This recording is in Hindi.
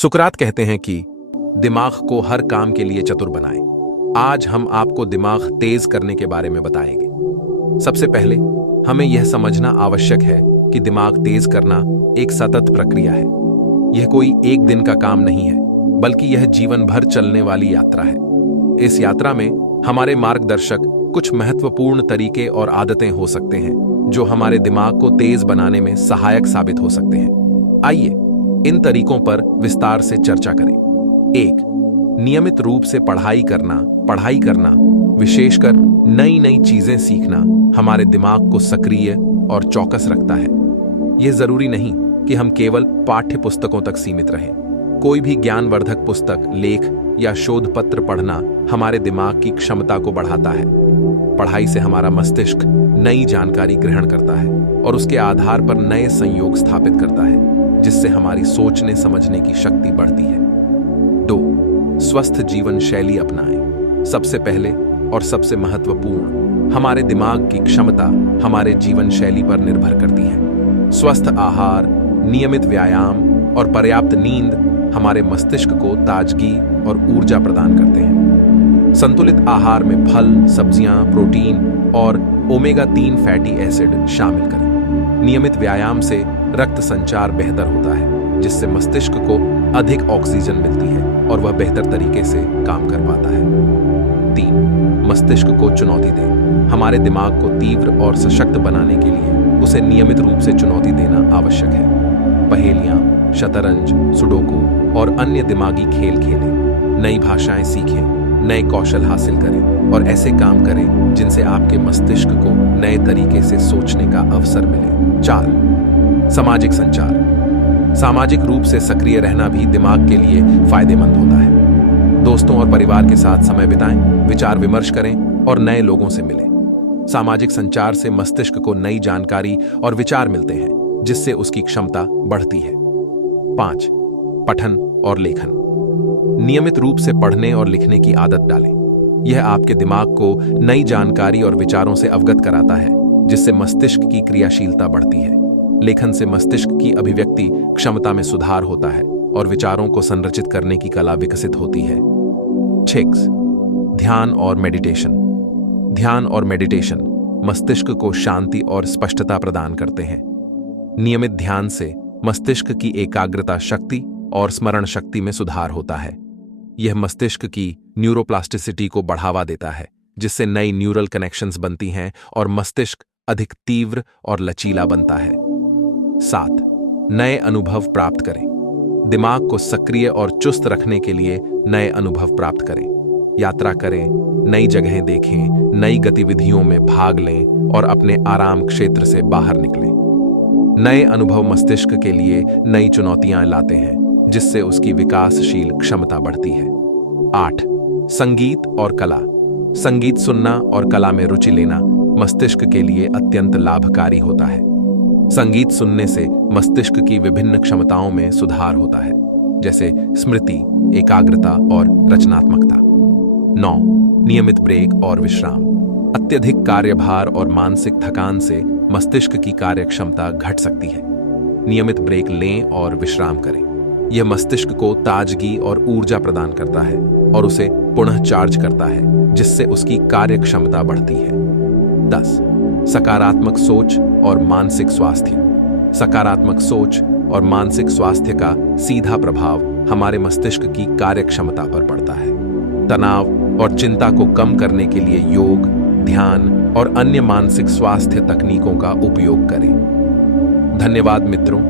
सुकरात कहते हैं कि दिमाग को हर काम के लिए चतुर बनाएं। आज हम आपको दिमाग तेज करने के बारे में बताएंगे। सबसे पहले हमें यह समझना आवश्यक है कि दिमाग तेज करना एक सतत प्रक्रिया है। यह कोई एक दिन का काम नहीं है, बल्कि यह जीवन भर चलने वाली यात्रा है। इस यात्रा में हमारे मार्गदर्शक कुछ महत्वपूर्ण तरीके और आदतें हो सकते हैं जो हमारे दिमाग को तेज बनाने में सहायक साबित हो सकते हैं। आइए इन तरीकों पर विस्तार से चर्चा करें। 1. नियमित रूप से पढ़ाई करना, विशेषकर नई नई चीजें सीखना हमारे दिमाग को सक्रिय और चौकस रखता है। यह जरूरी नहीं कि हम केवल पाठ्य पुस्तकों तक सीमित रहें। कोई भी ज्ञानवर्धक पुस्तक, लेख या शोध पत्र पढ़ना हमारे दिमाग की क्षमता को बढ़ाता है। पढ़ाई से हमारा मस्तिष्क नई जानकारी ग्रहण करता है और उसके आधार पर नए संयोग स्थापित करता है, जिससे हमारी सोचने समझने की शक्ति बढ़ती है। 2. स्वस्थ जीवन शैली अपनाएं। सबसे पहले और सबसे महत्वपूर्ण, हमारे दिमाग की क्षमता हमारे जीवन शैली पर निर्भर करती है। स्वस्थ आहार, नियमित व्यायाम और पर्याप्त नींद हमारे मस्तिष्क को ताजगी और ऊर्जा प्रदान करते हैं। संतुलित आहार में फल, सब्जियां, प्रोटीन और ओमेगा 3 फैटी एसिड शामिल करें। नियमित व्यायाम से रक्त संचार बेहतर होता है, जिससे मस्तिष्क को अधिक ऑक्सीजन मिलती है और वह बेहतर तरीके से काम कर पाता है। 3. मस्तिष्क को चुनौती दें। हमारे दिमाग को तीव्र और सशक्त बनाने के लिए उसे नियमित रूप से चुनौती देना आवश्यक है। पहेलियां, शतरंज, सुडोकू और अन्य दिमागी खेल खेलें। नई भाषाएं सीखें, नए कौशल हासिल करें और ऐसे काम करें जिनसे आपके मस्तिष्क को नए तरीके से सोचने का अवसर मिले। 4. सामाजिक संचार। सामाजिक रूप से सक्रिय रहना भी दिमाग के लिए फायदेमंद होता है। दोस्तों और परिवार के साथ समय बिताएं, विचार विमर्श करें और नए लोगों से मिलें। सामाजिक संचार से मस्तिष्क को नई जानकारी और विचार मिलते हैं, जिससे उसकी क्षमता बढ़ती है। 5. पठन और लेखन। नियमित रूप से पढ़ने और लिखने की आदत डालें। यह आपके दिमाग को नई जानकारी और विचारों से अवगत कराता है, जिससे मस्तिष्क की क्रियाशीलता बढ़ती है। लेखन से मस्तिष्क की अभिव्यक्ति क्षमता में सुधार होता है और विचारों को संरचित करने की कला विकसित होती है। 6. ध्यान और मेडिटेशन। ध्यान और मेडिटेशन मस्तिष्क को शांति और स्पष्टता प्रदान करते हैं। नियमित ध्यान से मस्तिष्क की एकाग्रता शक्ति और स्मरण शक्ति में सुधार होता है। यह मस्तिष्क की न्यूरोप्लास्टिसिटी को बढ़ावा देता है, जिससे नई न्यूरल कनेक्शंस बनती हैं और मस्तिष्क अधिक तीव्र और लचीला बनता है। 7. नए अनुभव प्राप्त करें। दिमाग को सक्रिय और चुस्त रखने के लिए नए अनुभव प्राप्त करें। यात्रा करें, नई जगहें देखें, नई गतिविधियों में भाग लें और अपने आराम क्षेत्र से बाहर निकलें। नए अनुभव मस्तिष्क के लिए नई चुनौतियां लाते हैं, जिससे उसकी विकासशील क्षमता बढ़ती है। 8. संगीत और कला। संगीत सुनना और कला में रुचि लेना मस्तिष्क के लिए अत्यंत लाभकारी होता है। संगीत सुनने से मस्तिष्क की विभिन्न क्षमताओं में सुधार होता है, जैसे स्मृति, एकाग्रता और रचनात्मकता। 9. नियमित ब्रेक और विश्राम। अत्यधिक कार्यभार और मानसिक थकान से मस्तिष्क की कार्यक्षमता घट सकती है। नियमित ब्रेक लें और विश्राम करें। यह मस्तिष्क को ताजगी और ऊर्जा प्रदान करता है और उसे पुनः चार्ज करता है, जिससे उसकी कार्यक्षमता बढ़ती है। 10. सकारात्मक सोच और मानसिक स्वास्थ्य। सकारात्मक सोच और मानसिक स्वास्थ्य का सीधा प्रभाव हमारे मस्तिष्क की कार्यक्षमता पर पड़ता है। तनाव और चिंता को कम करने के लिए योग, ध्यान और अन्य मानसिक स्वास्थ्य तकनीकों का उपयोग करें। धन्यवाद मित्रों।